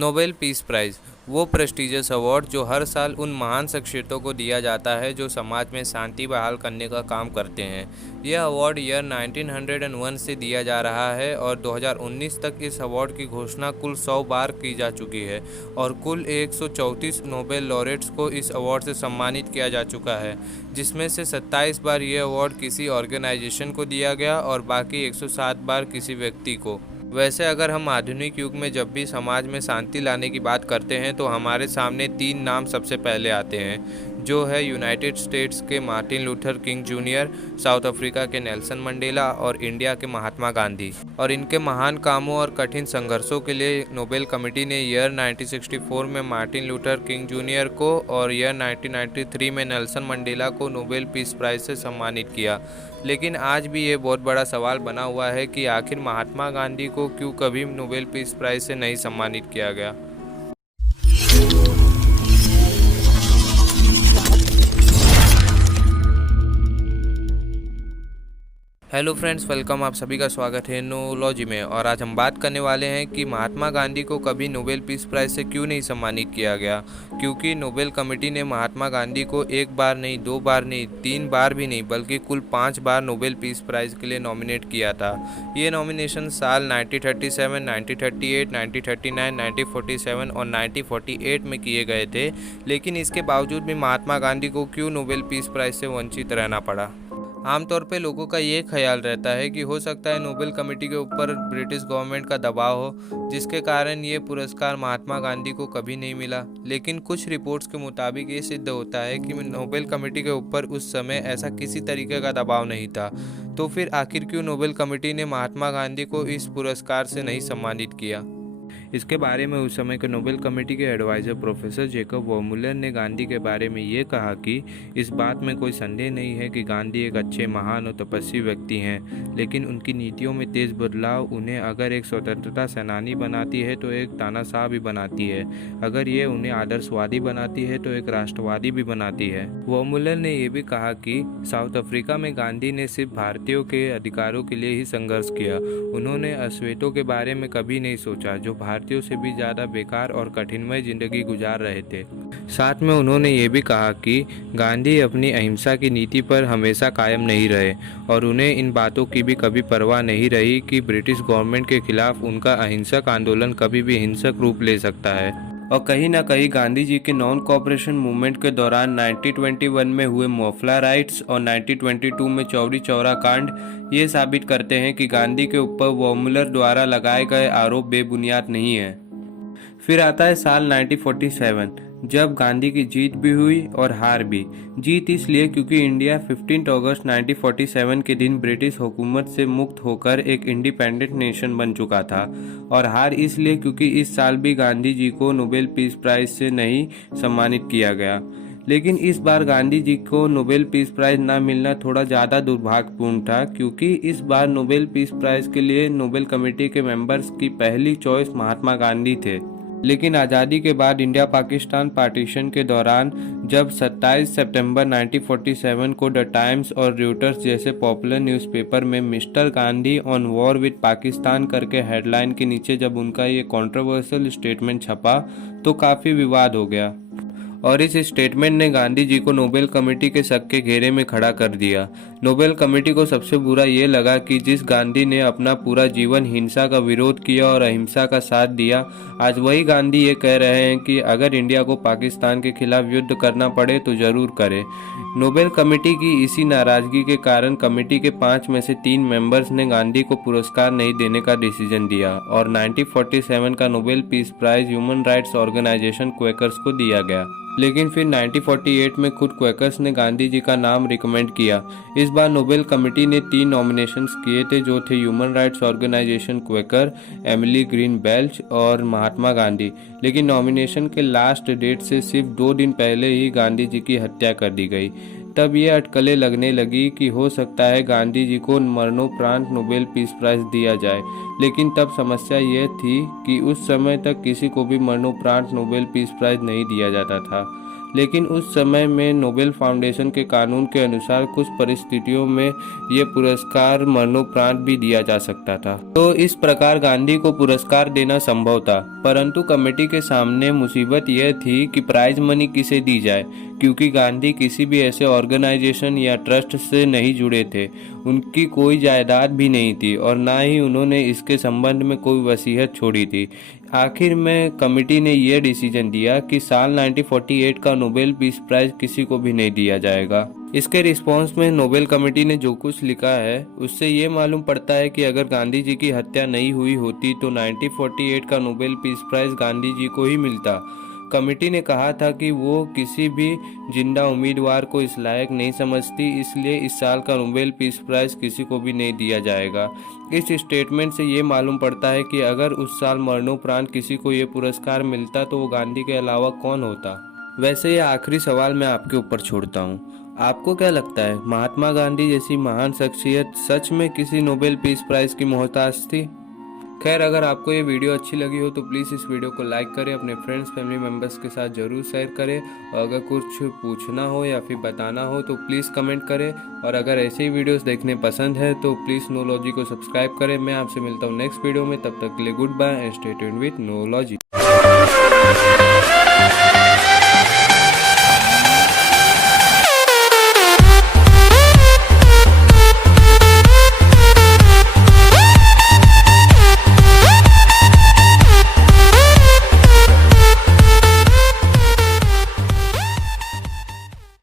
Nobel peace price वो prestigious award जो हर साल उन महान शख्सियतों को दिया जाता है जो समाज में शांति बहाल करने का काम करते हैं। यह अवार्ड ईयर 1901 से दिया जा रहा है और 2019 तक इस अवार्ड की घोषणा कुल 100 बार की जा चुकी है और कुल 134 नोबेल लॉरेट्स को इस अवार्ड से सम्मानित किया जा चुका है, जिसमें से 27 बार यह अवार्ड किसी ऑर्गेनाइजेशन को दिया गया और बाकी 107 बार किसी व्यक्ति को। वैसे अगर हम आधुनिक युग में जब भी समाज में शांति लाने की बात करते हैं तो हमारे सामने तीन नाम सबसे पहले आते हैं, जो है यूनाइटेड स्टेट्स के Martin Luther king junior, south Africa के नेल्सन मंडेला और इंडिया के महात्मा गांधी। और इनके महान कामों और कठिन संघर्षों के लिए नोबेल कमेटी ने ईयर 1964 में मार्टिन लूथर किंग जूनियर को और ईयर 1993 में नेल्सन मंडेला को नोबेल पीस प्राइज़ से सम्मानित किया। लेकिन आज भी ये बहुत बड़ा सवाल बना हुआ है कि आखिर महात्मा गांधी को क्यों कभी नोबेल पीस प्राइज़ से नहीं सम्मानित किया गया। Hello friends, welcome. आप सभी का स्वागत है नोलॉजी में। और आज हम बात करने वाले हैं कि महात्मा गांधी को कभी नोबेल पीस प्राइज़ से क्यों नहीं सम्मानित किया गया। क्योंकि नोबेल कमेटी ने महात्मा गांधी को एक बार नहीं, दो बार नहीं, तीन बार भी नहीं, बल्कि कुल 5 बार नोबेल पीस प्राइज़ के लिए नॉमिनेट किया था। ये नॉमिनेशन साल 1937, 1938, 1939, 1947 और 1948 में किए गए थे। लेकिन इसके बावजूद भी महात्मा गांधी को क्यों नोबेल पीस प्राइज़ से वंचित रहना पड़ा। आमतौर पे लोगों का ये ख्याल रहता है कि हो सकता है नोबेल कमेटी के ऊपर ब्रिटिश गवर्नमेंट का दबाव हो, जिसके कारण ये पुरस्कार महात्मा गांधी को कभी नहीं मिला। लेकिन कुछ रिपोर्ट्स के मुताबिक ये सिद्ध होता है कि नोबेल कमेटी के ऊपर उस समय ऐसा किसी तरीके का दबाव नहीं था। तो फिर आखिर क्यों नोबेल कमेटी ने महात्मा गांधी को इस पुरस्कार से नहीं सम्मानित किया। इसके बारे में उस समय के नोबेल कमेटी के एडवाइज़र प्रोफेसर जेकब वॉमुलर ने गांधी के बारे में ये कहा कि इस बात में कोई संदेह नहीं है कि गांधी एक अच्छे, महान और तपस्वी व्यक्ति हैं, लेकिन उनकी नीतियों में तेज़ बदलाव उन्हें अगर एक स्वतंत्रता सेनानी बनाती है तो एक तानाशाह भी बनाती है, अगर ये उन्हें आदर्शवादी बनाती है तो एक राष्ट्रवादी भी बनाती है। वॉमुलर ने यह भी कहा कि साउथ अफ्रीका में गांधी ने सिर्फ भारतीयों के अधिकारों के लिए ही संघर्ष किया। उन्होंने अश्वेतों के बारे में कभी नहीं सोचा, जो भारतीयों से भी ज़्यादा बेकार और कठिनमय जिंदगी गुजार रहे थे। साथ में उन्होंने ये भी कहा कि गांधी अपनी अहिंसा की नीति पर हमेशा कायम नहीं रहे और उन्हें इन बातों की भी कभी परवाह नहीं रही कि ब्रिटिश गवर्नमेंट के खिलाफ उनका अहिंसक आंदोलन कभी भी हिंसक रूप ले सकता है। और कहीं ना कहीं गांधी जी के नॉन कोऑपरेशन मूवमेंट के दौरान 1921 में हुए मोफला राइट्स और 1922 में चौरी चौरा कांड ये साबित करते हैं कि गांधी के ऊपर वॉमुलर द्वारा लगाए गए आरोप बेबुनियाद नहीं है। फिर आता है साल 1947, जब गांधी की जीत भी हुई और हार भी। जीत इसलिए क्योंकि इंडिया 15 अगस्त 1947 के दिन ब्रिटिश हुकूमत से मुक्त होकर एक इंडिपेंडेंट नेशन बन चुका था, और हार इसलिए क्योंकि इस साल भी गांधी जी को नोबेल पीस प्राइज़ से नहीं सम्मानित किया गया। लेकिन इस बार गांधी जी को नोबेल पीस प्राइज़ ना मिलना थोड़ा ज़्यादा दुर्भाग्यपूर्ण था, क्योंकि इस बार नोबेल पीस प्राइज़ के लिए नोबेल कमेटी के मेंबर्स की पहली चॉइस महात्मा गांधी थे। लेकिन आज़ादी के बाद इंडिया पाकिस्तान पार्टीशन के दौरान जब 27 सितंबर 1947 को द टाइम्स और रॉयटर्स जैसे पॉपुलर न्यूज़पेपर में mister Gandhi on war with Pakistan करके हेडलाइन के नीचे जब उनका ये कंट्रोवर्शियल स्टेटमेंट छपा तो काफ़ी विवाद हो गया, और इस स्टेटमेंट ने गांधी जी को नोबेल कमेटी के शक के घेरे में खड़ा कर दिया। नोबेल कमेटी को सबसे बुरा ये लगा कि जिस गांधी ने अपना पूरा जीवन हिंसा का विरोध किया और अहिंसा का साथ दिया, आज वही गांधी ये कह रहे हैं कि अगर इंडिया को पाकिस्तान के खिलाफ युद्ध करना पड़े तो ज़रूर करे। नोबेल कमेटी की इसी नाराज़गी के कारण कमेटी के 5 में से 3 मेंबर्स ने गांधी को पुरस्कार नहीं देने का डिसीजन दिया और 1947 का Nobel peace prize human rights organisation Quakers को दिया गया। लेकिन फिर 1948 में खुद क्वेकर्स ने गांधी जी का नाम रिकमेंड किया। इस बार नोबेल कमेटी ने 3 नॉमिनेशंस किए थे, जो थे human rights organisation Quaker, Emily Green Balch और महात्मा गांधी। लेकिन नॉमिनेशन के लास्ट डेट से सिर्फ 2 दिन पहले ही गांधी जी की हत्या कर दी गई। तब ये अटकलें लगने लगी कि हो सकता है गांधी जी को मरणोपरांत नोबेल पीस प्राइज़ दिया जाए। लेकिन तब समस्या यह थी कि उस समय तक किसी को भी मरणोपरांत नोबेल पीस प्राइज़ नहीं दिया जाता था। लेकिन उस समय में नोबेल फाउंडेशन के कानून के अनुसार कुछ परिस्थितियों में ये पुरस्कार मरणोपरांत भी दिया जा सकता था। तो इस प्रकार गांधी को पुरस्कार देना संभव था, परंतु कमेटी के सामने मुसीबत यह थी कि प्राइज मनी किसे दी जाए, क्योंकि गांधी किसी भी ऐसे ऑर्गेनाइजेशन या ट्रस्ट से नहीं जुड़े थे। उनकी कोई जायदाद भी नहीं थी और ना ही उन्होंने इसके संबंध में कोई वसीयत छोड़ी थी। आखिर में कमेटी ने यह डिसीजन दिया कि साल 1948 का नोबेल पीस प्राइज किसी को भी नहीं दिया जाएगा। इसके रिस्पॉन्स में नोबेल कमेटी ने जो कुछ लिखा है उससे ये मालूम पड़ता है कि अगर गांधी जी की हत्या नहीं हुई होती तो 1948 का Nobel peace prize Gandhi ji को ही मिलता। कमेटी ने कहा था कि वो किसी भी जिंदा उम्मीदवार को इस लायक नहीं समझती, इसलिए इस साल का नोबेल पीस प्राइज किसी को भी नहीं दिया जाएगा। इस स्टेटमेंट से ये मालूम पड़ता है कि अगर उस साल मरणोपरांत किसी को ये पुरस्कार मिलता तो वो गांधी के अलावा कौन होता। वैसे ये आखिरी सवाल मैं आपके ऊपर छोड़ता हूँ, आपको क्या लगता है महात्मा गांधी जैसी महान शख्सियत सच में किसी नोबेल पीस प्राइज की मोहताज थी? खैर, अगर आपको ये वीडियो अच्छी लगी हो तो प्लीज़ इस वीडियो को लाइक करें, अपने फ्रेंड्स फैमिली मेम्बर्स के साथ ज़रूर शेयर करें, और अगर कुछ पूछना हो या फिर बताना हो तो प्लीज़ कमेंट करें। और अगर ऐसे ही वीडियोस देखने पसंद है तो प्लीज़ नोलॉजी को सब्सक्राइब करें। मैं आपसे मिलता हूँ नेक्स्ट वीडियो में, तब तक के लिए good bye and stay tuned with नोलॉजी।